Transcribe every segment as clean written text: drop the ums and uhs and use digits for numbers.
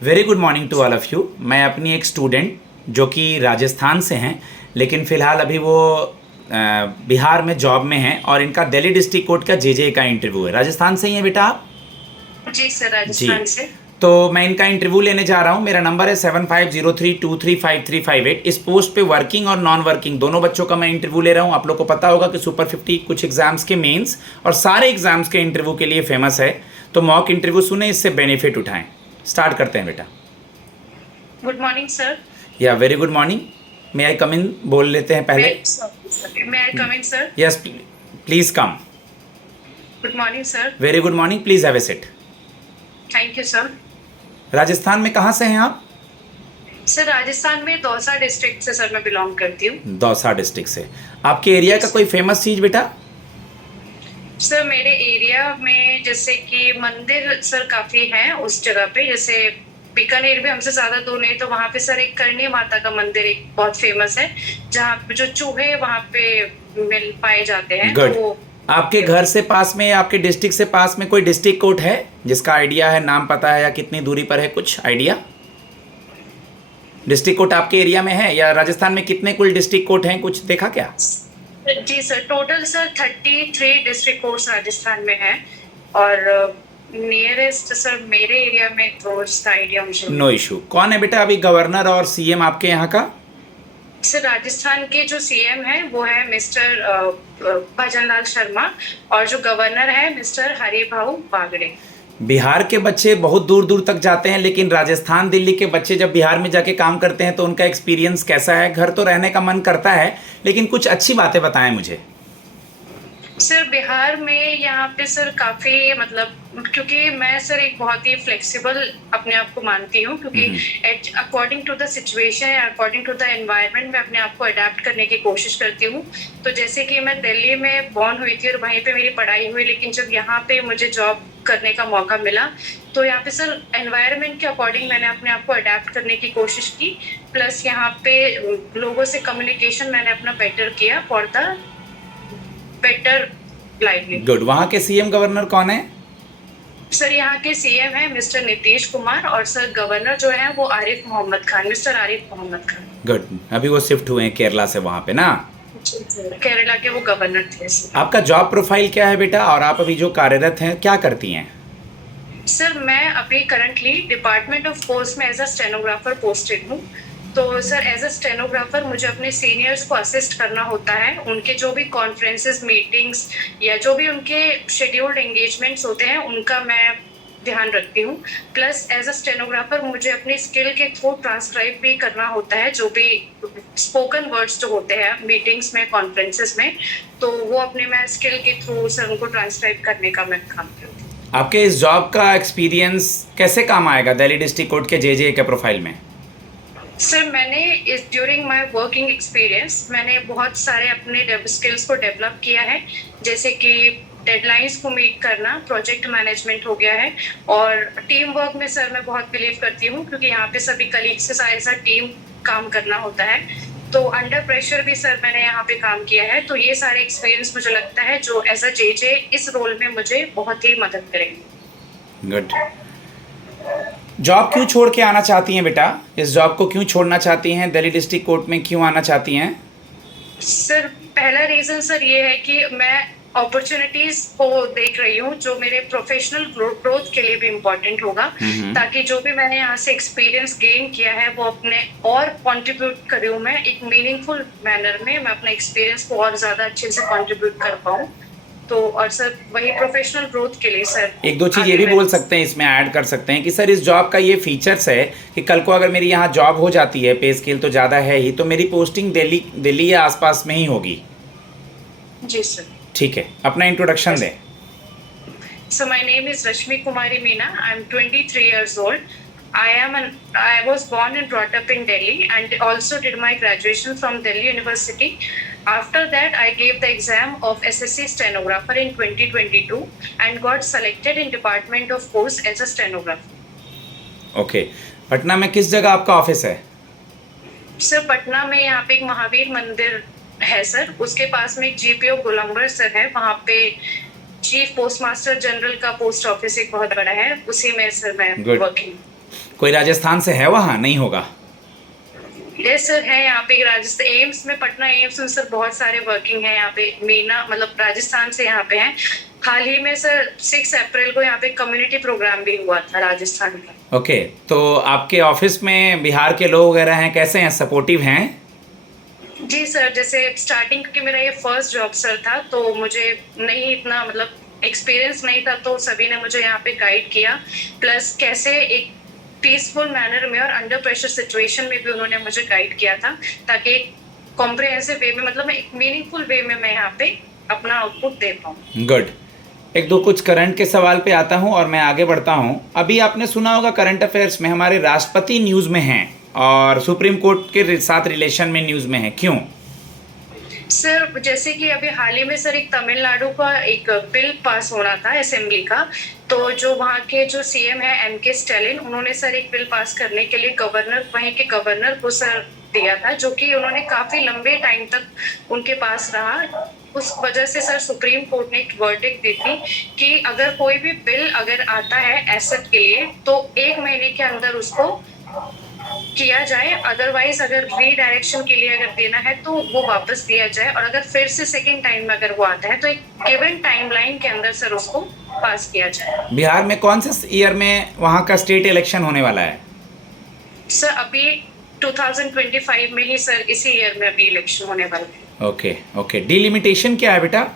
Very good morning to all of you. मैं अपनी एक स्टूडेंट जो कि राजस्थान से हैं, लेकिन फ़िलहाल अभी वो बिहार में जॉब में हैं और इनका दिल्ली डिस्ट्रिक्ट कोर्ट का जेजे का इंटरव्यू है। राजस्थान से ही हैं बेटा आप? जी सर, जी। राजस्थान से। तो मैं इनका इंटरव्यू लेने जा रहा हूँ। मेरा नंबर है 7503235358। इस पोस्ट पे वर्किंग और नॉन वर्किंग दोनों बच्चों का मैं इंटरव्यू ले रहा हूँ। आप लोग को पता होगा कि सुपर 50 कुछ एग्जाम्स के मेंस और सारे एग्जाम्स के इंटरव्यू के लिए फेमस है। तो मॉक इंटरव्यू सुने, इससे बेनिफिट उठाएं। स्टार्ट करते हैं बेटा। Good morning sir. या very good morning. May I come in बोल लेते हैं मैं पहले। May I coming sir. Yes, please come. Good morning sir. Very good morning, please have a sit. Thank you sir. Rajasthan में कहाँ से हैं आप? सर राजस्थान में दौसा डिस्ट्रिक्ट से सर मैं बिलोंग करती हूँ। दौसा डिस्ट्रिक्ट से। आपके एरिया का कोई फेमस चीज़ बेटा? सर मेरे एरिया में जैसे कि मंदिर सर काफी हैं उस जगह पे, जैसे बीकानेर भी हमसे ज्यादा दूर नहीं, तो वहाँ पे सर एक करणी माता का मंदिर एक बहुत फेमस है, जहाँ पे जो चूहे वहाँ पे मिल पाए जाते हैं। गुड। तो आपके घर से पास में, आपके डिस्ट्रिक्ट से पास में कोई डिस्ट्रिक्ट कोर्ट है जिसका आइडिया है, नाम पता है या कितनी दूरी पर है, कुछ आइडिया? डिस्ट्रिक्ट कोर्ट आपके एरिया में है या राजस्थान में कितने कुल डिस्ट्रिक्ट कोर्ट हैं, कुछ देखा क्या? जी sir, total sir 33 district courts Rajasthan में है, और नियरेस्ट सर मेरे एरिया में तो इसका आइडिया मुझे नो इशू। कौन है बेटा अभी गवर्नर और सीएम आपके यहाँ का? सर राजस्थान के जो सीएम है वो है मिस्टर भजनलाल शर्मा, और जो गवर्नर है मिस्टर हरिभाऊ बागड़े। बिहार के बच्चे बहुत दूर दूर तक जाते हैं, लेकिन राजस्थान दिल्ली के बच्चे जब बिहार में जाके काम करते हैं तो उनका एक्सपीरियंस कैसा है? घर तो रहने का मन करता है, लेकिन कुछ अच्छी बातें बताएं मुझे। सर बिहार में यहाँ पे सर काफी मतलब, क्योंकि मैं सर एक बहुत ही फ्लेक्सिबल अपने आप को मानती हूँ, क्योंकि according to the situation, according to the environment मैं अपने आप को अडेप्ट करने की कोशिश करती हूँ। तो जैसे कि मैं दिल्ली में बॉर्न हुई थी और वहीं पे मेरी पढ़ाई हुई, लेकिन जब यहाँ पे मुझे जॉब करने का मौका मिला तो यहाँ पे सर एनवायरनमेंट के अकॉर्डिंग मैंने अपने आप को अडेप्ट करने की कोशिश की। प्लस यहाँ पे लोगों से कम्युनिकेशन मैंने अपना बेटर किया for the better livelihood. Good. वहाँ के सीएम गवर्नर कौन है? सर यहाँ के सीएम है मिस्टर नीतीश कुमार, और सर गवर्नर जो है वो आरिफ मोहम्मद खान, मिस्टर आरिफ मोहम्मद खान। गुड। अभी वो शिफ्ट हुए हैं केरला से वहाँ पे ना? केरला के वो गवर्नर थे। आपका जॉब प्रोफाइल क्या है बेटा, और आप अभी जो कार्यरत हैं क्या करती हैं? सर मैं अभी करंटली डिपार्टमेंट ऑफ पोस्ट में एज अ स्टेनोग्राफर पोस्टेड हूँ। तो सर एज अ स्टेनोग्राफर मुझे अपने सीनियर्स को असिस्ट करना होता है, उनके जो भी कॉन्फ्रेंसेस, मीटिंग्स या जो भी उनके शेड्यूल्ड एंगेजमेंट्स होते हैं उनका मैं ध्यान रखती हूँ। प्लस एज अ स्टेनोग्राफर मुझे अपनी स्किल के थ्रू ट्रांसक्राइब भी करना होता है, जो भी स्पोकन वर्ड्स जो होते हैं मीटिंग्स में, कॉन्फ्रेंसेस में, तो वो अपने मैं स्किल के थ्रू सर उनको ट्रांसक्राइब करने का मैं काम करती हूँ। आपके इस जॉब का एक्सपीरियंस कैसे काम आएगा दिल्ली डिस्ट्रिक्ट कोर्ट के जेजे के प्रोफाइल में? सर मैंने इस ड्यूरिंग माय वर्किंग एक्सपीरियंस मैंने बहुत सारे अपने स्किल्स को डेवलप किया है, जैसे कि डेडलाइंस को मीट करना, प्रोजेक्ट मैनेजमेंट हो गया है, और टीम वर्क में सर मैं बहुत बिलीव करती हूँ, क्योंकि यहाँ पे सभी कलीग्स के साथ ऐसा टीम काम करना होता है। तो अंडर प्रेशर भी सर मैंने यहाँ पे काम किया है। तो ये सारे एक्सपीरियंस मुझे लगता है जो एज अ जेजे इस रोल में मुझे बहुत ही मदद करेंगे। गुड। जॉब क्यों छोड़ के आना चाहती हैं बेटा? इस जॉब को क्यों छोड़ना चाहती हैं? दिल्ली डिस्ट्रिक्ट कोर्ट में क्यों आना चाहती हैं? सर पहला रीजन सर ये है कि मैं अपॉर्चुनिटीज को देख रही हूँ जो मेरे प्रोफेशनल ग्रोथ के लिए भी इम्पोर्टेंट होगा, ताकि जो भी मैंने यहाँ से एक्सपीरियंस गेन किया है वो अपने और कंट्रीब्यूट करूँ, मैं एक मीनिंगफुल मैनर में मैं अपने एक्सपीरियंस को और ज़्यादा अच्छे से कंट्रीब्यूट कर पाऊँ। तो और सर वही प्रोफेशनल ग्रोथ के लिए सर एक दो चीज़ ये भी बोल सकते हैं, इसमें ऐड कर सकते हैं कि सर इस जॉब का ये फीचर्स है कि कल को अगर मेरी यहाँ जॉब हो जाती है, पे स्केल तो ज़्यादा है ही, तो मेरी पोस्टिंग दिल्ली या आसपास में ही होगी। जी सर। ठीक है, अपना इंट्रोडक्शन दें। So my name is Rashmi Kumari Meena. I'm 23 years old. I was born and brought up in Delhi and also did my graduation from Delhi University. After that, I gave the exam of SSC stenographer in 2022 and got selected in Department of Post as a stenographer. Okay. Patna में किस जगह आपका office है? Sir Patna में यहाँ पे एक महावीर मंदिर है सर, उसके पास में एक जीपीओ गोलंबर सर है, वहाँ पे चीफ पोस्ट मास्टर जनरल का पोस्ट ऑफिस एक बहुत बड़ा है, उसी में सर मैं वर्किंग। कोई राजस्थान से है वहाँ? नहीं होगा। यस सर, है यहाँ पे राजस्थान एम्स में, पटना एम्स में सर बहुत सारे वर्किंग है यहाँ पे। मीना मतलब राजस्थान से यहाँ पे हैं। हाल ही में सर 6 अप्रैल को यहाँ पे कम्युनिटी प्रोग्राम भी हुआ था राजस्थान का। ओके, तो आपके ऑफिस में बिहार के लोग वगैरह हैं, कैसे हैं, सपोर्टिव हैं? जी सर, जैसे स्टार्टिंग क्योंकि मेरा ये फर्स्ट जॉब सर था, तो मुझे नहीं इतना मतलब एक्सपीरियंस नहीं था, तो सभी ने मुझे यहाँ पे गाइड किया। प्लस कैसे एक पीसफुल मैनर में और अंडर प्रेशर सिचुएशन में भी उन्होंने मुझे गाइड किया था, ताकि एक कॉम्प्रिहेंसिव वे में मतलब एक मीनिंगफुल वे में मैं यहाँ पे अपना आउटपुट दे पाऊँ। गुड। एक दो कुछ करंट के सवाल पे आता हूँ और मैं आगे बढ़ता हूँ। अभी आपने सुना होगा करंट अफेयर्स में हमारे राष्ट्रपति न्यूज़ में हैं और सुप्रीम कोर्ट के साथ रिलेशन में न्यूज़ में हैं, क्यों? सर जैसे कि अभी हाल ही में सर एक तमिलनाडु का एक बिल पास होना था असेंबली का, तो जो वहाँ के जो सीएम है एम.के. स्टालिन, उन्होंने सर एक बिल पास करने के लिए वहीं के गवर्नर को सर दिया था, जो कि उन्होंने काफी लंबे टाइम तक उनके पास रहा। उस वजह से सर सुप्रीम कोर्ट ने एक वर्डिक्ट दी थी कि अगर कोई भी बिल अगर आता है एसेट के लिए तो 1 महीने के अंदर उसको किया जाए, अदरवाइज अगर रीडायरेक्शन के लिए अगर देना है तो वो वापस दिया जाए, और अगर फिर से सेकंड टाइम में अगर वो आता है तो एक गिवन टाइमलाइन के अंदर सर उसको पास किया जाए। बिहार में कौन से ईयर में वहाँ का स्टेट इलेक्शन होने वाला है? सर अभी 2025 में ही सर, इसी ईयर में अभी इलेक्शन होने वाला है। Okay okay. डिलिमिटेशन क्या है बेटा?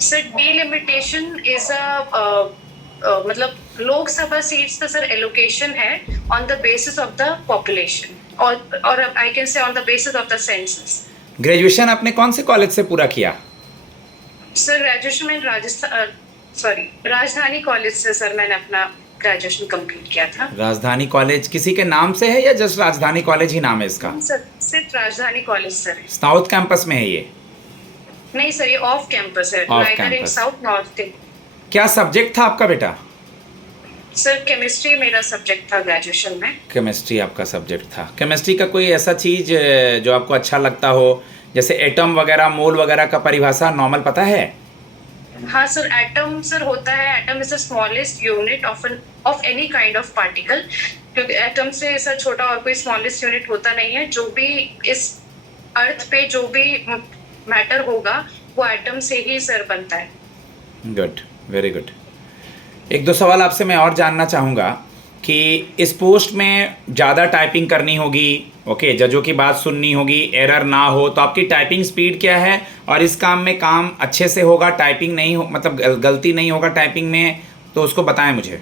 सर डिलिमिटेशन इज मतलब लोकसभा सीट्स का सर एलोकेशन है on the basis of the population, और I can say on the basis of the census. Graduation आपने कौन से कॉलेज से पूरा किया? सर ग्रेजुएशन इन राजधानी कॉलेज से सर मैंने अपना ग्रेजुएशन कंप्लीट किया था। राजधानी कॉलेज किसी के नाम से है या जस्ट राजधानी कॉलेज ही नाम है इसका? सर सिर्फ राजधानी कॉलेज सर। साउथ कैंपस में है ये? नहीं सर, ये ऑफ कैंपस है, Off neither in campus. South north. क्या सब्जेक्ट था आपका बेटा? सर केमिस्ट्री मेरा सब्जेक्ट था ग्रेजुएशन में। केमिस्ट्री आपका सब्जेक्ट था। केमिस्ट्री का कोई ऐसा चीज़ जो आपको अच्छा लगता हो, जैसे एटम वगैरह, मोल वगैरह का परिभाषा नॉर्मल पता है? हाँ सर, एटम सर होता है, atom is the smallest unit of any kind of particle, क्योंकि एटम से सर छोटा और कोई स्मॉलेस्ट यूनिट होता नहीं है। जो भी इस अर्थ पे जो भी मैटर होगा वो एटम से ही सर बनता है। Good, very good. एक दो सवाल आपसे मैं और जानना चाहूँगा कि इस पोस्ट में ज़्यादा टाइपिंग करनी होगी, ओके, जजों की बात सुननी होगी, एरर ना हो, तो आपकी टाइपिंग स्पीड क्या है? और इस काम में काम अच्छे से होगा, टाइपिंग नहीं हो मतलब गलती नहीं होगा टाइपिंग में, तो उसको बताएं मुझे।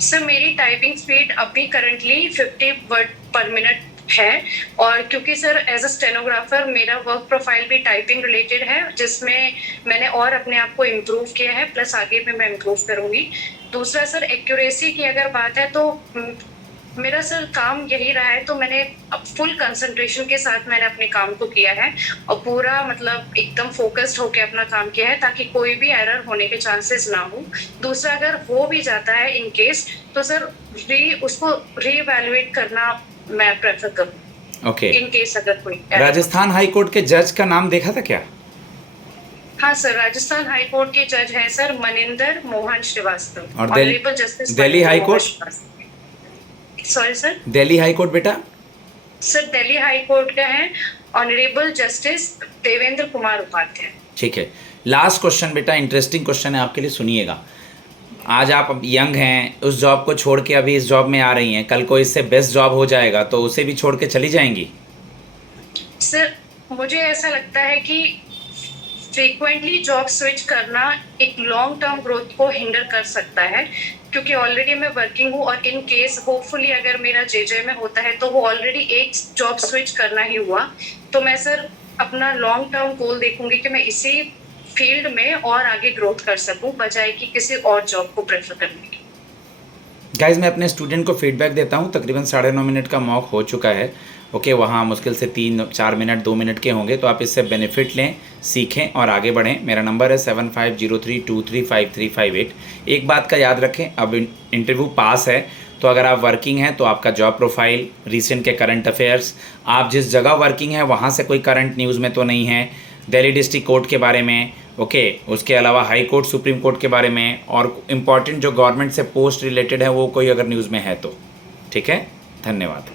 सर मेरी टाइपिंग स्पीड अभी करंटली 50 वर्ड पर मिनट है, और क्योंकि सर एज अ स्टेनोग्राफर मेरा वर्क प्रोफाइल भी टाइपिंग रिलेटेड है, जिसमें मैंने और अपने आप को इम्प्रूव किया है, प्लस आगे भी मैं इम्प्रूव करूंगी। दूसरा सर एक्यूरेसी की अगर बात है तो मेरा सर काम यही रहा है, तो मैंने अब फुल कंसंट्रेशन के साथ मैंने अपने काम को किया है और पूरा मतलब एकदम फोकस्ड होकर अपना काम किया है, ताकि कोई भी एरर होने के चांसेस ना हो। दूसरा अगर हो भी जाता है इन केस, तो सर उसको रीवैल्यूएट करना मैं प्रेफर करूँ। ओके। इन केस अगर कोई राजस्थान हाई कोर्ट के जज का नाम देखा था क्या? हाँ सर, राजस्थान हाई कोर्ट के जज हैं सर मनिंदर मोहन श्रीवास्तव। और honourable justice Delhi high court? Sorry sir, Delhi high court बेटा? सर दिल्ली हाई कोर्ट का है ऑनरेबल जस्टिस देवेंद्र कुमार उपाध्याय। ठीक है। लास्ट क्वेश्चन बेटा, इंटरेस्टिंग क्वेश्चन है आपके लिए, सुनिएगा। आज आप यंग हैं, उस जॉब को छोड़ के अभी इस जॉब में आ रही हैं, कल को इससे बेस्ट जॉब हो जाएगा तो उसे भी छोड़ के चली जाएंगी? सर मुझे ऐसा लगता है कि फ्रीक्वेंटली जॉब स्विच करना एक लॉन्ग टर्म ग्रोथ को हिंडर कर सकता है, क्योंकि ऑलरेडी मैं वर्किंग हूँ, और इन केस होपफुली अगर मेरा जेजे में होता है तो वो ऑलरेडी एक जॉब स्विच करना ही हुआ। तो मैं सर अपना लॉन्ग टर्म गोल देखूंगी कि मैं इसी फील्ड में और आगे ग्रोथ कर सकूं, बजाय कि किसी और जॉब को प्रेफर करने की। गाइज मैं अपने स्टूडेंट को फीडबैक देता हूँ, तकरीबन 9.5 मिनट का मॉक हो चुका है, ओके। वहाँ मुश्किल से 3-4 मिनट 2 मिनट के होंगे, तो आप इससे बेनिफिट लें, सीखें और आगे बढ़ें। मेरा नंबर है 7503235358। एक बात का याद रखें, अब इंटरव्यू पास है, तो अगर आप वर्किंग हैं तो आपका जॉब प्रोफाइल, रिसेंट के करंट अफेयर्स, आप जिस जगह वर्किंग है वहाँ से कोई करंट न्यूज़ में तो नहीं है, दिल्ली डिस्ट्रिक्ट कोर्ट के बारे में, ओके, उसके अलावा हाई कोर्ट, सुप्रीम कोर्ट के बारे में, और इम्पॉर्टेंट जो गवर्नमेंट से पोस्ट रिलेटेड है वो कोई अगर न्यूज़ में है तो। ठीक है, धन्यवाद।